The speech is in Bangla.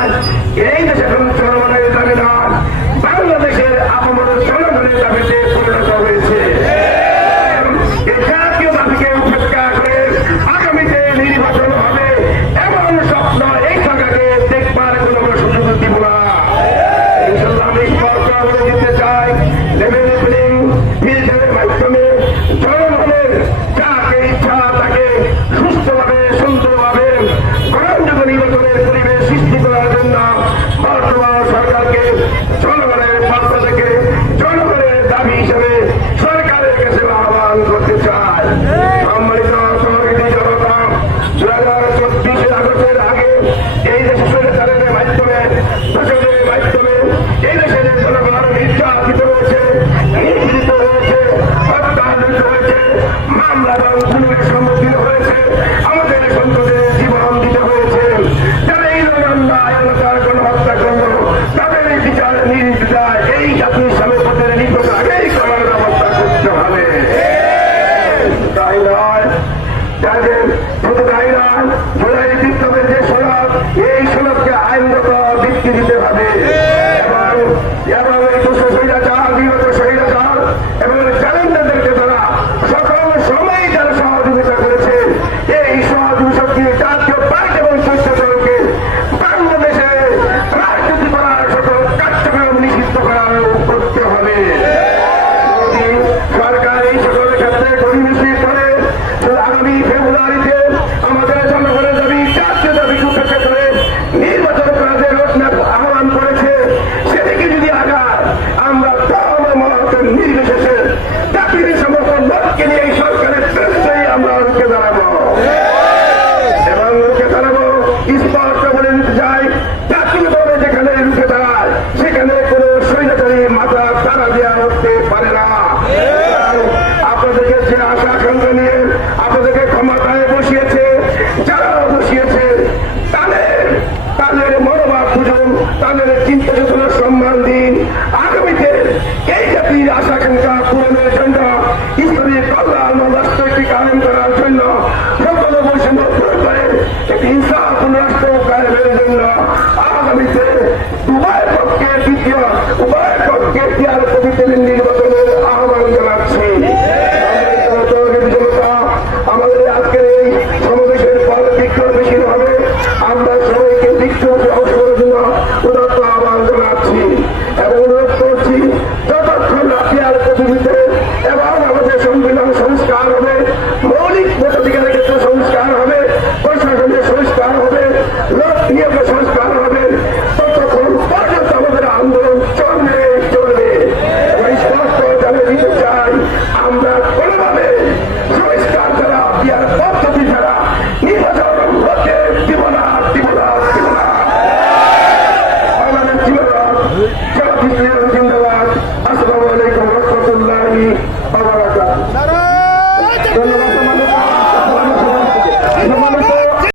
নয়, এই দেশে কোন জনগণের দাবি নয়, বাংলাদেশের আপামর জনগণের দাবিতে পরিণত হয়েছে। এই জাতীয় দাবিকে উপেক্ষা করে আগামীতে নির্বাচন হবে এমন স্বপ্ন এই সরকারকে দেখবার কোন সুযোগ দিব না। ইনশাআল্লাহ আমি স্পষ্ট করে দিতে চাই, লেভেল প্লেইং ফিল্ডের মাধ্যমে জনগণের যাকে ইচ্ছা তাকে সুস্থভাবে সুন্দরভাবে গ্রহণযোগ্য নির্বাচনের পরিবেশ সৃষ্টি করার জন্য বর্তমান সরকারকে জনগণের পক্ষ থেকে জনগণের দাবি হিসেবে সরকারের কাছে আহ্বান করতে চাই। সম্মানিত সহযোগী জনতা, 2024 আগস্টের আগে এই দেশে সরকারের মাধ্যমে দোষদের মাধ্যমে এই দেশের জনগণ নির্যাতিত হয়েছে, নিপীড়িত হয়েছে, অত্যাচারিত হয়েছে, মামলা এবং খুনের সম্মুখীন হয়েছে, আমাদের সন্তানদের জীবন দিতে হয়েছে। যারা এই অন্যায় অনাচার গণহত্যা করল তাদের বিচার নির্বিচার এই জাতির সামনে পথের নির্গত আগেই করার ব্যবস্থা করতে হবে। তাই নয়, যাদের শুধু তাই নয়, জুলাই বিপ্লবের যে সড়ক এই সড়ককে আইনগত ভিত্তি দিতে হবে এবং এই দুষ্ট স্বৈরাচার বিগত স্বৈরাচার এবং চ্যালেঞ্জারদেরকে তারা সকল সময় যারা সহযোগিতা করেছে এই সহযোগিতাকে জাতীয় পার্টি এবং স্বেচ্ছাসেবককে বাংলাদেশে রাজনীতি করার সকল কার্যক্রম নিষিদ্ধ করার করতে হবে। যদি সরকার এই সকল ক্ষেত্রে গরিবেশি করে আগামী ফেব্রুয়ারিতে আমাদের জনগণের দাবি জাতীয় দাবিকে উপেক্ষা করে নির্বাচন করার যে রোডম্যাপ আহ্বান করেছে সেদিকে যদি আগায় আমরা মতের নির্বিশেষে জাতির সমস্ত লোককে নিয়ে এই সরকারের বিরুদ্ধেই আমরা রুখে দাঁড়াবো এবং রুখে দাঁড়াবো স্পষ্ট বলে দিতে চাই, জাতীয়ভাবে যেখানে রুখে দাঁড়ায় সেখানে কোন স্বৈরাচারী মাথা তারা দেওয়া হতে পারে না। আপনাদেরকে যে আশা আকাঙ্ক্ষা নিয়ে আপনাদেরকে ক্ষমতায় বসিয়েছে, যারা বসিয়েছে তাদের মনোভাব বুঝুন, তাদের চিন্তা চেতনার সম্মান দিন। আগামীতে এই জাতির আশা আকাঙ্ক্ষা পূরণের জন্য ইসলামী কল্যাণ ও রাষ্ট্রটি কায়েম করার জন্য সকল বৈষম্য দূর করে একটি ইনসাফপূর্ণ রাষ্ট্র কায়েমের জন্য আগামীতে উভয় পক্ষে টিআর পবিত্র নির্বাচনের আহ্বান জানাচ্ছি। আমাদের আজকের এই সমাবেশের পর বিক্ষোভ মিছিল হবে, আমরা সবাইকে বিক্ষোভে অংশগ্রহণের জন্য উদাত্ত আহ্বান জানাচ্ছি এবং অনুরোধ করছি যতক্ষণ টিআর পদ্ধতিতে এবং আমাদের সংবিধান সংস্কার হবে, মৌলিক ভোটাধিকারের ক্ষেত্রে সংস্কার হবে, প্রশাসনের সংস্কার হবে, লোক নিয়োগের সংস্কার হবে, ততক্ষণ পর্যন্ত আমাদের আন্দোলন চলবে। স্পষ্ট জানিয়ে দিতে চাই, আমরা